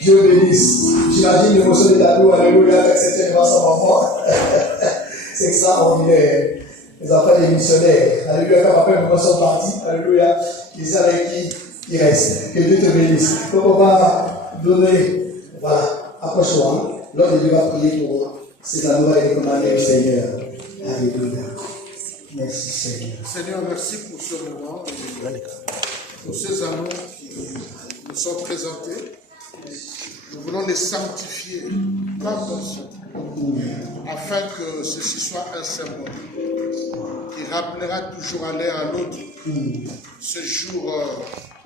Dieu bénisse. J'imagine l'émotion de ta loup, alléluia, avec cette grâce à maman. C'est extraordinaire. Les enfants des missionnaires. Alléluia, quand après nous sommes partis, alléluia, ils avec qui ils restent. Que Dieu te bénisse. Donc on va donner, voilà, approche-toi. L'homme de Dieu va prier pour ces amours et les commandements du Seigneur. Alléluia. Merci Seigneur. Seigneur, merci pour ce moment, pour ces amours qui nous sont présentés. Nous voulons les sanctifier par ton sang, afin que ceci soit un symbole qui rappellera toujours à l'un à l'autre ce jour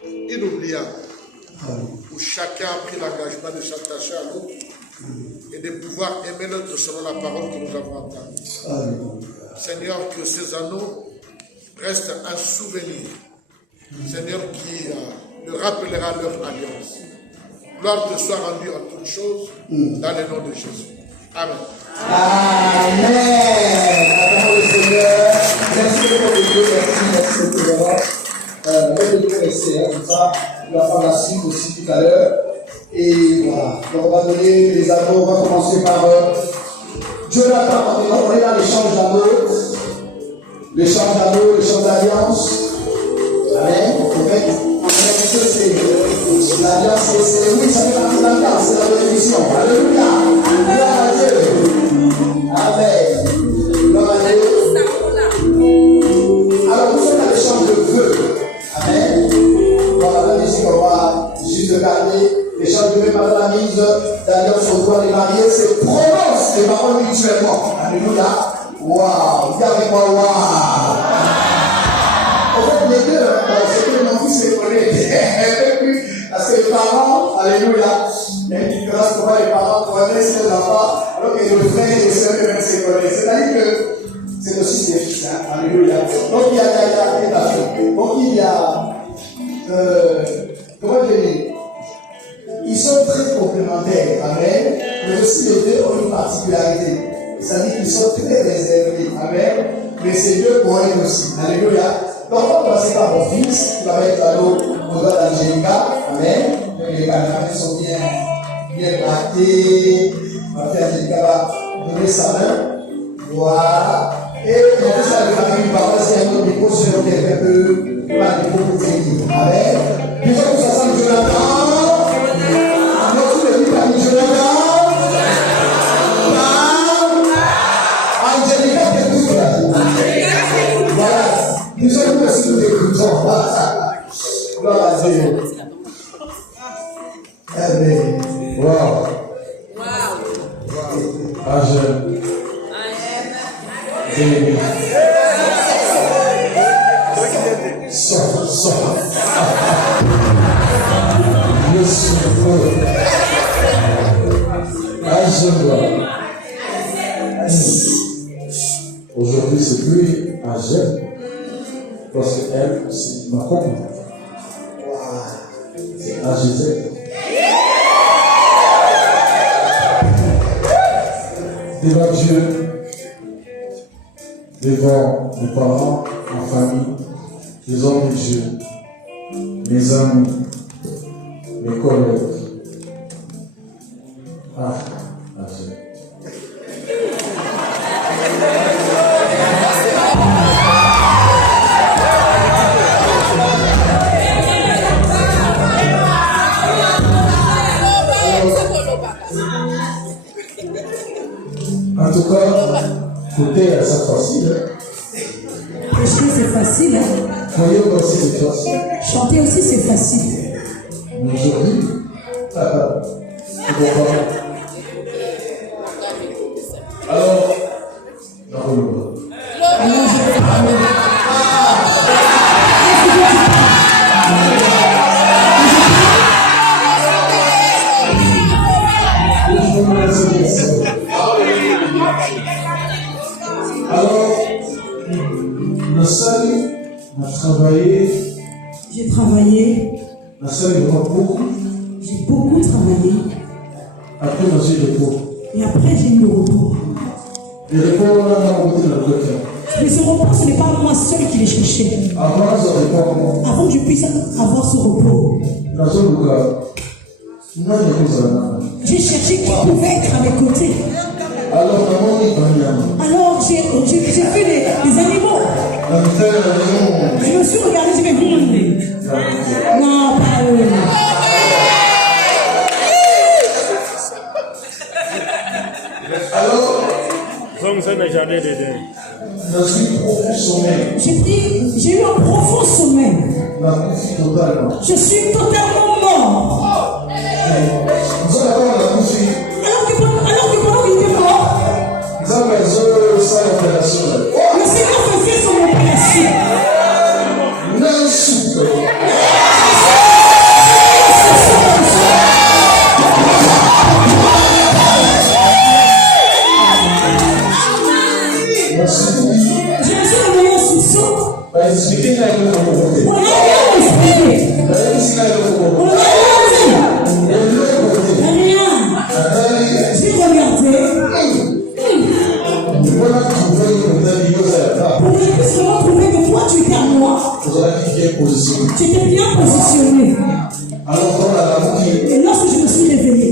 inoubliable où chacun a pris l'engagement de s'attacher à l'autre et de pouvoir aimer l'autre selon la parole que nous avons entendue. Seigneur, que ces anneaux restent un souvenir, Seigneur, qui leur rappellera leur alliance. Gloire te soit rendue en toutes choses, dans le nom de Jésus. Amen. Amen. Attends le Seigneur. Merci beaucoup de Dieu. Merci beaucoup de Dieu. Dieu rester comme ça. On va faire la suite aussi tout à l'heure. Et voilà. Donc on va donner les anneaux. On va commencer par Jonathan. On est dans l'échange d'anneaux. L'échange d'anneaux, l'échange d'alliance. Amen. C'est l'alliance, c'est oui, ça fait partie de l'alliance, c'est la bénédiction. Alléluia. Gloire à Dieu. Amen. Gloire à Dieu. Alors, nous sommes dans l'échange de vœux. Amen. Voilà, la musique, on va juste garder l'échange de vœux par la mise d'alliance au doigt des mariés. C'est prononce les paroles mutuellement. Alléluia. Waouh. Dis avec moi, waouh. En fait, les deux, c'est que mon fils est collé. Parce que les parents, alléluia, il y a une différence pour les parents connaissent leurs enfants, alors que le frère et les sœurs eux-mêmes se connaissent. C'est-à-dire que c'est aussi des fils, hein, alléluia. Donc il y a l'intégration. Donc il y a, comment dire, ils sont très complémentaires, amen, mais aussi les deux ont une particularité. C'est-à-dire qu'ils sont très réservés, amen, mais ces deux pour eux aussi, alléluia. Donc on va commencer par mon fils, qui va mettre l'anneau au doigt d'Angélica. Amen. Les caméras sont bien braquées. On va faire Angélica va donner sa main. Voilà. Et on fait ça avec la famille parole, c'est un autre dépôt sur quelqu'un peut pas de dépôt pour dire. Amen. Puis on tous ensemble, Jonathan. Notre le dit parmi Jonathan. Angélica, t'es tout là. Voilà. Nous sommes aussi nous écoutons. Gloire à Dieu. Amen. Wow. Amen. Aujourd'hui, c'est plus Angèle. Parce qu'elle, c'est ma copine. C'est Angèle. Devant Dieu, devant mes parents, ma famille, les hommes de Dieu, mes amis, mes collègues. Ah, Angèle. En tout cas, côté c'est facile. Prêcher c'est facile. Voyez aussi c'est facile. Chanter aussi c'est facile. Mais aujourd'hui, c'est bon. Alors, la salle a travaillé. J'ai travaillé. La salle il y aura beaucoup. J'ai beaucoup travaillé. Après, j'ai le repos. Et après, j'ai eu le repos. Le repos, là, on va dans le cœur. Mais ce repos, ce n'est pas moi seul qui l'ai cherché. Avant, ça repos comment? Avant que je puisse avoir ce repos. Dans ce cas, J'ai cherché qui pouvait être à mes côtés. Alors j'ai vu des animaux. Je me suis regardé, j'ai fait non, pas eux. Alors, Comme ça n'a jamais d'aider. J'ai eu un profond sommeil. Je suis totalement mort. Alors que pendant qu'il était mort, le Seigneur faisait son opération. Je me suis réveillé en soupçon. On a rien expliqué. On a rien dit. Rien. J'ai regardé. Pour que je puisse me retrouver que toi tu étais à moi. Tu étais bien positionné. Et lorsque je me suis réveillé,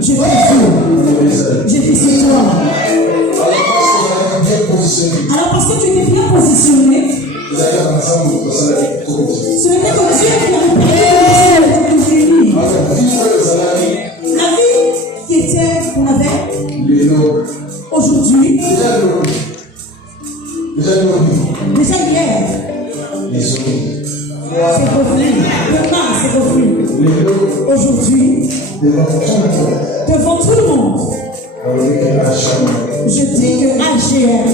j'ai fait j'ai dit c'est toi. Alors parce que tu étais bien positionné, ce n'était que Dieu qui avait permis de la vie qui était qu'on avait aujourd'hui, déjà hier, c'est revenu, demain c'est revenu, aujourd'hui, devant tout le monde. Je dis que AGR,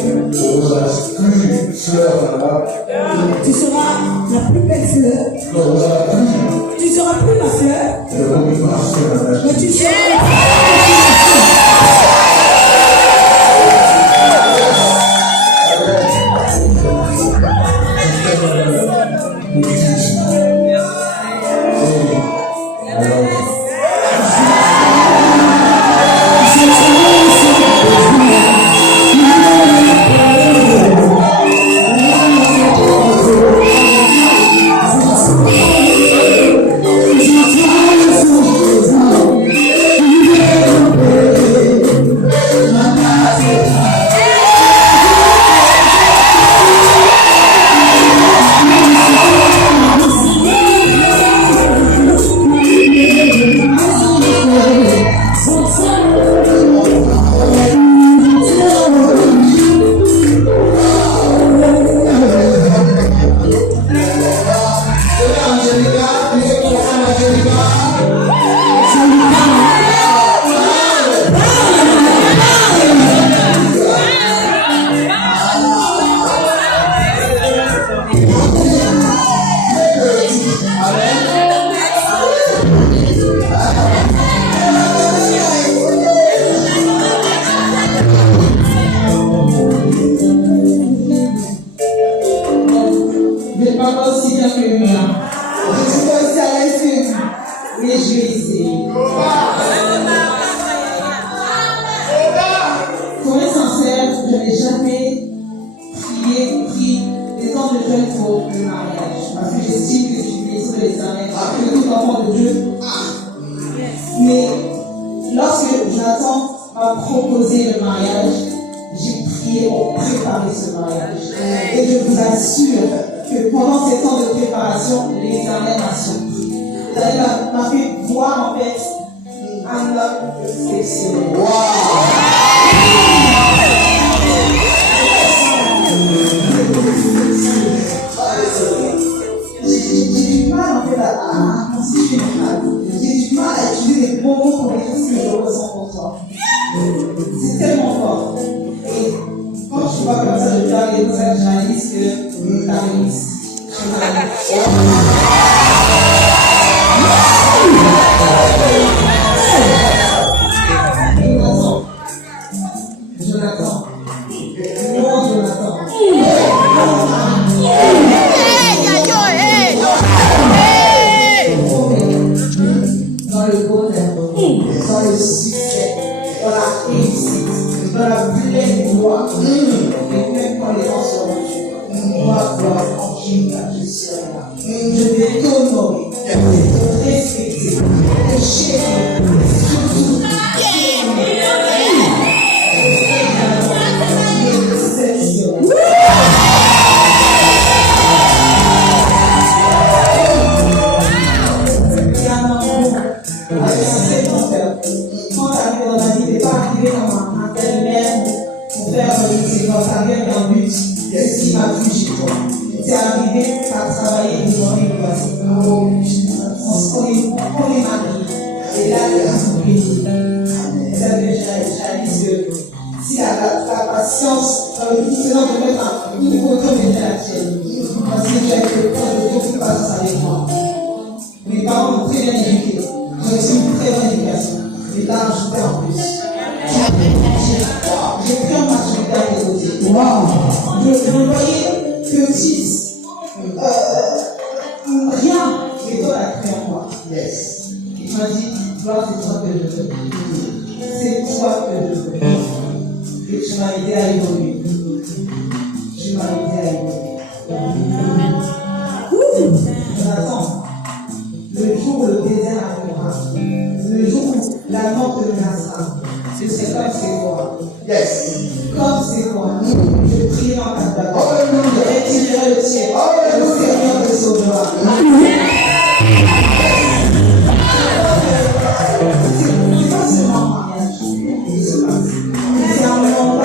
tu seras la plus belle fleur. Tu seras plus ma fleur, mais tu seras la plus Je vais t'honorer. de respecter, de chérir, surtout. Quand t'arrives dans la vie, t'es pas arrivé comme un intérimaire pour faire ta carrière d'un but. C'est ce qui m'a plu chez toi. T'es arrivé à travailler une journée de voici. On est mariés. Et là, il y a un pays. C'est ça que j'analyse que si la patience, c'est non de mettre un niveau intellectuel. Parce que j'ai le temps de beaucoup de patience avec moi. Mes parents m'ont très bien éduqué. J'ai reçu une très bonne éducation. Et là, je fais en plus. J'ai pris en maturité à tes côtés. Wow. Je voyais que si rien, mais toi, l'a créé en moi. Yes. Il m'a dit, toi, c'est toi que je veux. C'est toi que je veux. Et tu m'as aidé à évoluer. Tu m'as aidé à évoluer. Jonathan, le jour où le désert arrivera, le jour où la mort te menacera, c'est comme c'est quoi. Yes. Comme c'est quoi. Je prie dans ta place. Je retirerai le ciel. Le Seigneur te sauvera. C'est pas seulement un mariage. C'est un moment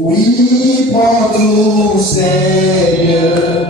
Oui, prends tout, Seigneur.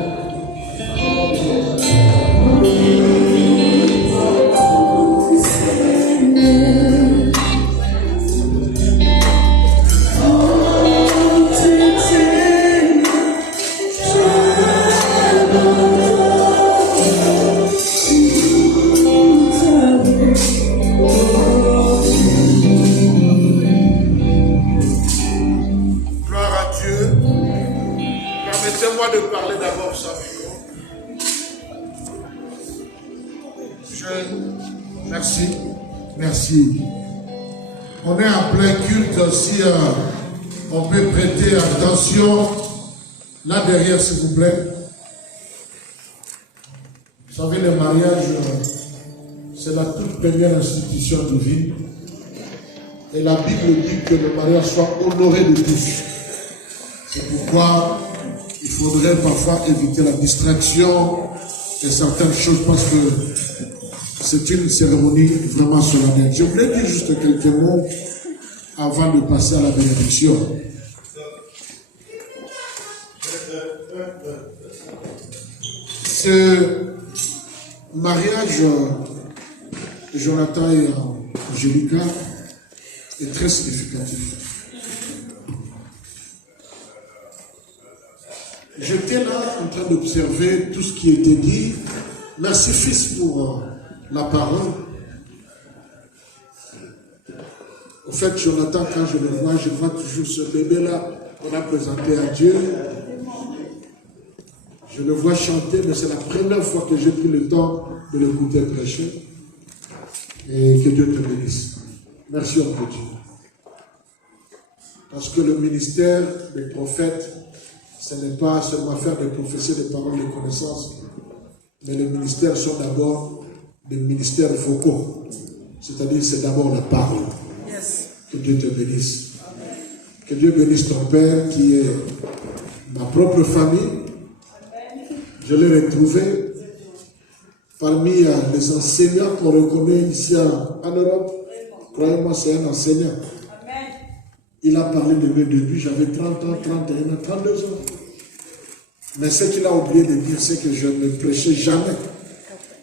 Merci. On est en plein culte, si on peut prêter attention là derrière, s'il vous plaît. Vous savez, le mariage, c'est la toute première institution divine. Et la Bible dit que le mariage soit honoré de tous. C'est pourquoi il faudrait parfois éviter la distraction et certaines choses, parce que C'est une cérémonie vraiment solennelle. Je voulais dire juste quelques mots avant de passer à la bénédiction. Ce mariage de Jonathan et Angélica est très significatif. J'étais là en train d'observer tout ce qui était dit. Merci fils pour la parole. Au fait, Jonathan, quand je le vois, je vois toujours ce bébé-là qu'on a présenté à Dieu. Je le vois chanter, mais c'est la première fois que j'ai pris le temps de l'écouter prêcher. Et que Dieu te bénisse. Merci encore Dieu. Parce que le ministère des prophètes, ce n'est pas seulement faire des prophéties, des paroles de connaissance, mais les ministères sont d'abord des ministères vocaux. C'est-à-dire, c'est d'abord la parole. Yes. Que Dieu te bénisse. Que Dieu bénisse ton père qui est ma propre famille. Je l'ai retrouvé parmi les enseignants qu'on reconnaît ici en Europe. Croyez-moi, c'est un enseignant. Il a parlé de mes débuts, j'avais 30 ans, 31 ans, 32 ans. Mais ce qu'il a oublié de dire, c'est que je ne prêchais jamais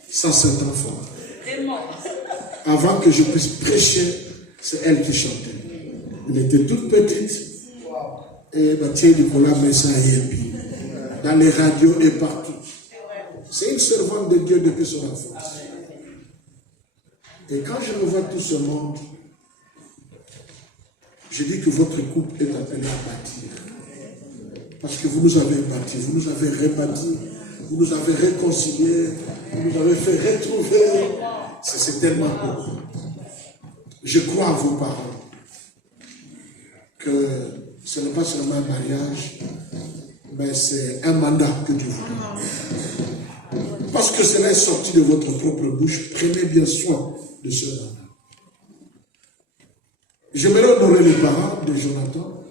sans cet enfant. Avant que je puisse prêcher, c'est elle qui chantait. Elle était toute petite. Et Mathieu Nicolas Messa et dans les radios et partout. C'est une servante de Dieu depuis son enfance. Et quand je revois tout ce monde, je dis que votre couple est appelé à bâtir. Parce que vous nous avez bâtis, vous nous avez rebâtis, vous nous avez réconciliés, vous nous avez fait retrouver. C'est tellement beau. Je crois à vos paroles que ce n'est pas seulement un mariage, mais c'est un mandat que Dieu vous donne. Parce que cela est sorti de votre propre bouche, prenez bien soin de ce mandat. J'aimerais honorer les parents de Jonathan,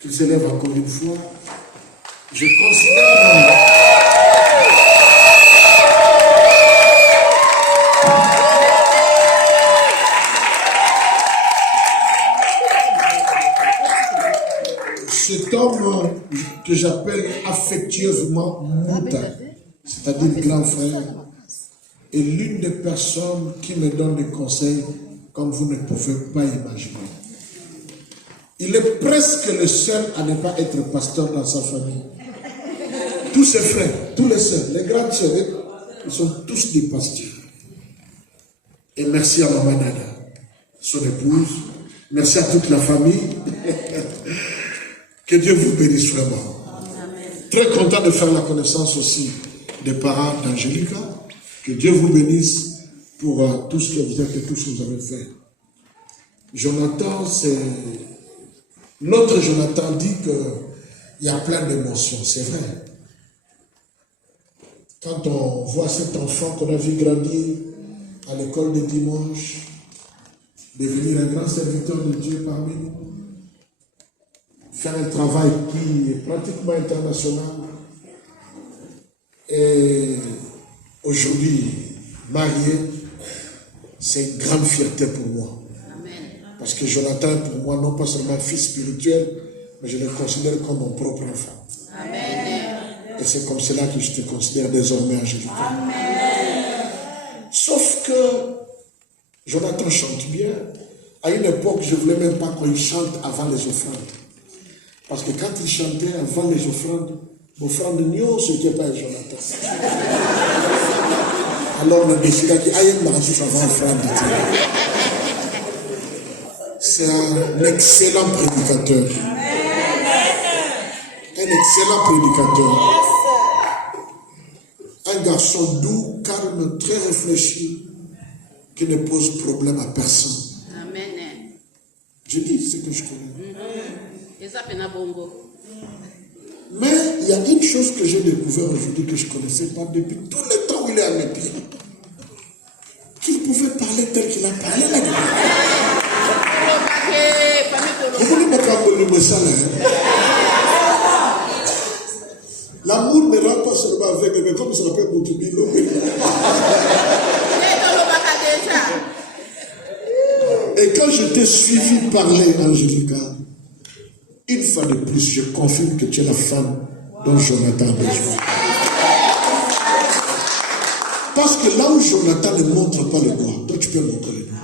qu'ils s'élèvent encore une fois. Je considère cet homme que j'appelle affectueusement Mouta, c'est-à-dire grand frère, est l'une des personnes qui me donne des conseils comme vous ne pouvez pas imaginer. Il est presque le seul à ne pas être pasteur dans sa famille. Tous ses frères, tous les sœurs, les grandes sœurs, ils sont tous des pasteurs. Et merci à Maman Nada, son épouse. Merci à toute la famille. Que Dieu vous bénisse vraiment. Très content de faire la connaissance aussi des parents d'Angélica. Que Dieu vous bénisse pour tout ce que vous êtes et tout ce que vous avez fait. Jonathan, c'est... L'autre Jonathan dit qu'il y a plein d'émotions, c'est vrai. Quand on voit cet enfant qu'on a vu grandir à l'école de dimanche, devenir un grand serviteur de Dieu parmi nous, faire un travail qui est pratiquement international, et aujourd'hui marié, c'est une grande fierté pour moi. Parce que Jonathan est pour moi non pas seulement fils spirituel, mais je le considère comme mon propre enfant. Amen. Et c'est comme cela que je te considère désormais Angélica. Amen. Sauf que Jonathan chante bien. À une époque, je ne voulais même pas qu'il chante avant les offrandes. Parce que quand il chantait avant les offrandes n'y ce qui n'est pas Jonathan. Alors on a décidé qu'il y a une maladie avant l'offrande. C'est un excellent prédicateur. Un excellent prédicateur. Un garçon doux, calme, très réfléchi, qui ne pose problème à personne. Amen. Je dis ce que je connais. Mais il y a une chose que j'ai découvert aujourd'hui que je ne connaissais pas depuis tout le temps où il est à mes pieds. Qu'il pouvait parler tel qu'il a parlé là-dedans. L'amour ne rend pas seulement avec, mais comme ça s'appelle Boutubilo. t'ai suivi parler, Angélica, une fois de plus, je confirme que tu es la femme dont Jonathan a besoin. Parce que là où Jonathan ne montre pas le doigt, toi tu peux montrer le doigt.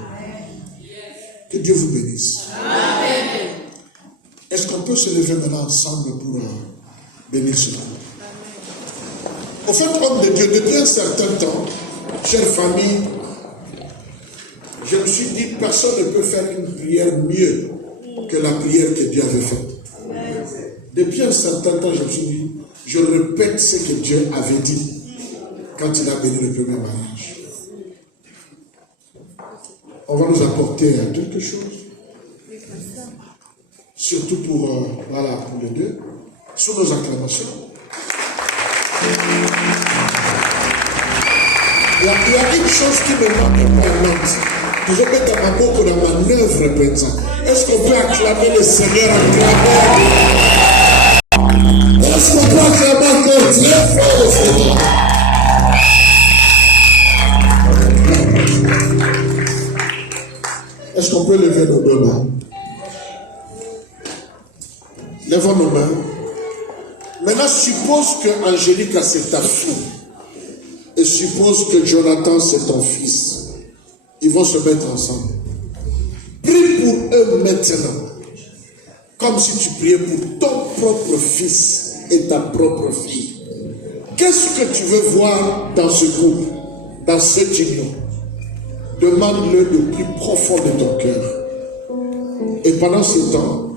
Que Dieu vous bénisse. Amen. Est-ce qu'on peut se lever maintenant ensemble pour bénir cela? Au fait, homme de Dieu, depuis un certain temps, chère famille, je me suis dit, personne ne peut faire une prière mieux que la prière que Dieu avait faite. Depuis un certain temps, je me suis dit, je répète ce que Dieu avait dit quand il a béni le premier mariage. On va nous apporter quelque chose. Surtout pour, voilà, pour les deux. Sous nos acclamations. Il y a une chose qui me manque vraiment. Je vais mettre ma boucle dans ma œuvre présente. Est-ce qu'on peut acclamer le Seigneur, acclamer? Est-ce qu'on peut acclamer encore très fort le Seigneur? Est-ce qu'on peut lever nos deux mains? Lèvons nos mains. Maintenant, suppose que Angélique, c'est ta fille. Et suppose que Jonathan, c'est ton fils. Ils vont se mettre ensemble. Prie pour eux maintenant. Comme si tu priais pour ton propre fils et ta propre fille. Qu'est-ce que tu veux voir dans ce groupe, dans cette union? Demande-le le plus profond de ton cœur. Et pendant ce temps,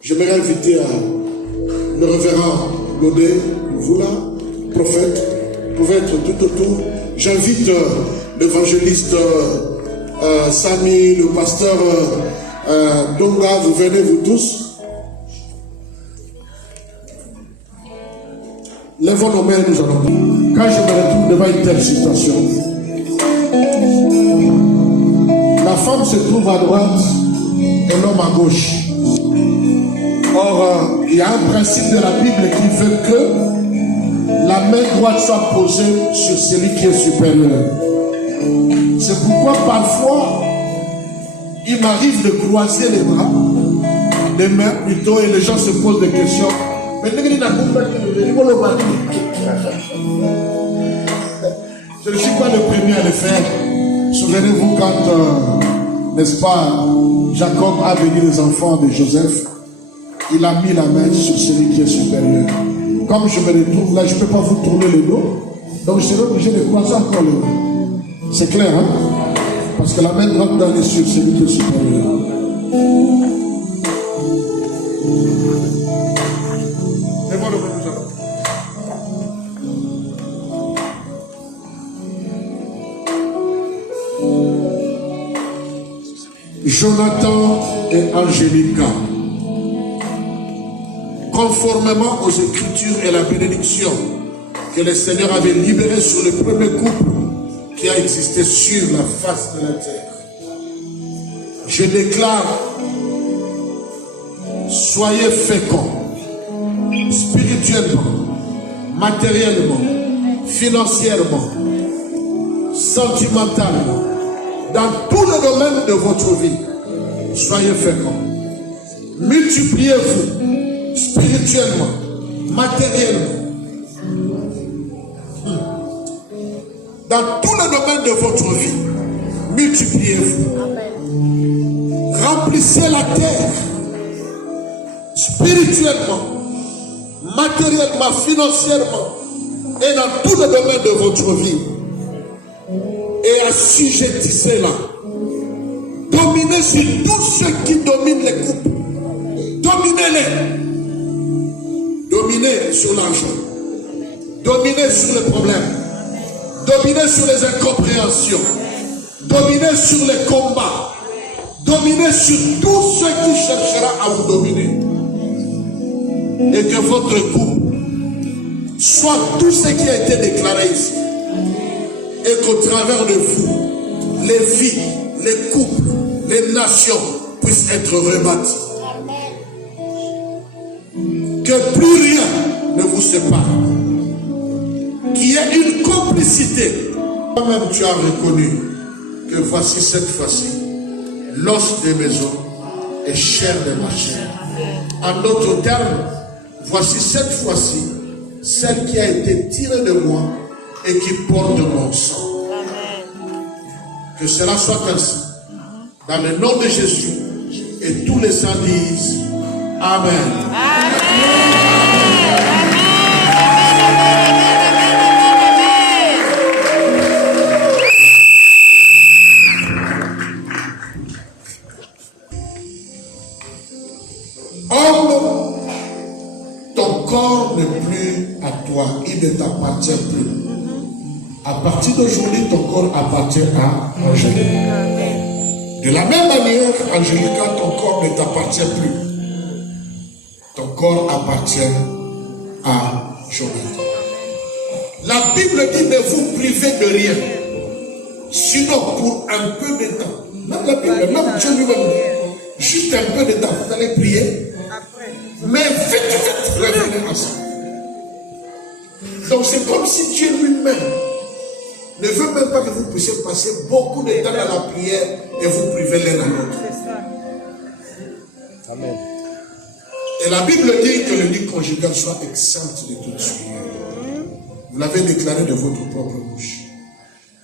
j'aimerais inviter le révérend Godet, vous là, prophète, vous pouvez être tout autour. J'invite l'évangéliste Samy, le pasteur Donga, vous venez vous tous. Lèvons nos mains, nous allons. Quand je me retrouve devant une telle situation, la femme se trouve à droite et l'homme à gauche. Or, il y a un principe de la Bible qui veut que la main droite soit posée sur celui qui est supérieur. C'est pourquoi parfois, il m'arrive de croiser les bras, les mains plutôt, et les gens se posent des questions. Je ne suis pas le premier à le faire. Souvenez-vous quand, n'est-ce pas, Jacob a béni les enfants de Joseph, il a mis la main sur celui qui est supérieur. Comme je me retrouve là, je ne peux pas vous tourner le dos, donc je serai obligé de croiser encore le dos. C'est clair, hein? Parce que la main droite d'aller sur celui qui est supérieur. Jonathan et Angélica, conformément aux Écritures et la bénédiction que le Seigneur avait libérée sur le premier couple qui a existé sur la face de la terre, je déclare: soyez féconds, spirituellement, matériellement, financièrement, sentimentalement, dans tous les domaines de votre vie. Soyez féconds. Multipliez-vous spirituellement, matériellement. Dans tous les domaines de votre vie, multipliez-vous. Remplissez la terre spirituellement, matériellement, financièrement et dans tous les domaines de votre vie. Et assujettissez-la. Dominez sur tous ceux qui dominent les couples. Dominez-les. Dominez sur l'argent. Dominez sur les problèmes. Dominez sur les incompréhensions. Dominez sur les combats. Dominez sur tous ceux qui chercheront à vous dominer. Et que votre couple soit tout ce qui a été déclaré ici. Et qu'au travers de vous, les vies, les couples, les nations puissent être rebâties. Que plus rien ne vous sépare. Qu'il y ait une complicité. Toi-même, tu as reconnu que voici cette fois-ci, l'os des maisons et chair de ma chair. En d'autres termes, voici cette fois-ci celle qui a été tirée de moi et qui porte mon sang. Que cela soit ainsi. Dans le nom de Jésus, et tous les saints disent Amen. Homme, ton corps n'est plus à toi, il ne t'appartient plus. À partir d'aujourd'hui, ton corps appartient à Angélique. De la même manière, Angélique, ton corps ne t'appartient plus. Ton corps appartient à Jonathan. La Bible dit ne vous privez de rien. Sinon, pour un peu de temps, même la Bible, même Dieu lui-même dit, juste un peu de temps, vous allez prier. Mais vite, revenez ensemble. Donc c'est comme si Dieu lui-même ne veut même pas que vous puissiez passer beaucoup de temps dans la prière et vous priver l'un à l'autre. Amen. Et la Bible dit que le lit conjugal soit exempt de toute souillure. Vous l'avez déclaré de votre propre bouche.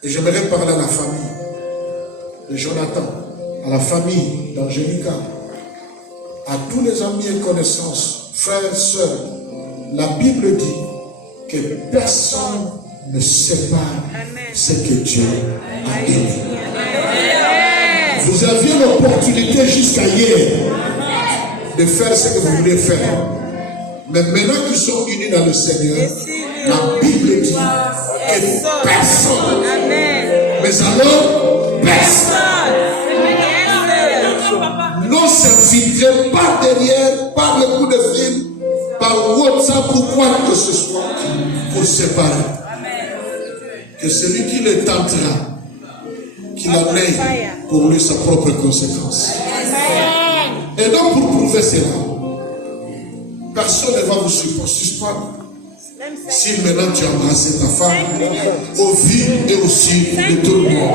Et j'aimerais parler à la famille de Jonathan, à la famille d'Angélica, à tous les amis et connaissances, frères, sœurs. La Bible dit que personne ne sépare ce que Dieu a aimé. Vous aviez l'opportunité jusqu'à hier de faire ce que vous voulez faire. Mais maintenant qu'ils sont unis dans le Seigneur, la Bible dit que personne, mais alors personne, ne s'infiltrait pas derrière, par le coup de fil, par WhatsApp ou quoi que ce soit, pour séparer. Que celui qui le tentera, qu'il en ait pour lui sa propre conséquence. Et donc pour prouver cela, personne ne va vous suspendre. Si maintenant tu as embrassé ta femme, au vu et aussi de tout le monde.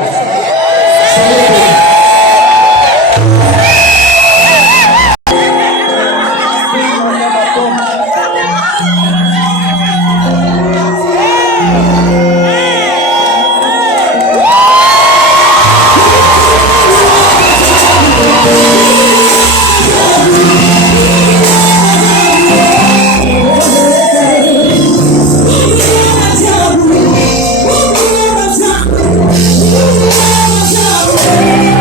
Yeah.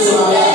La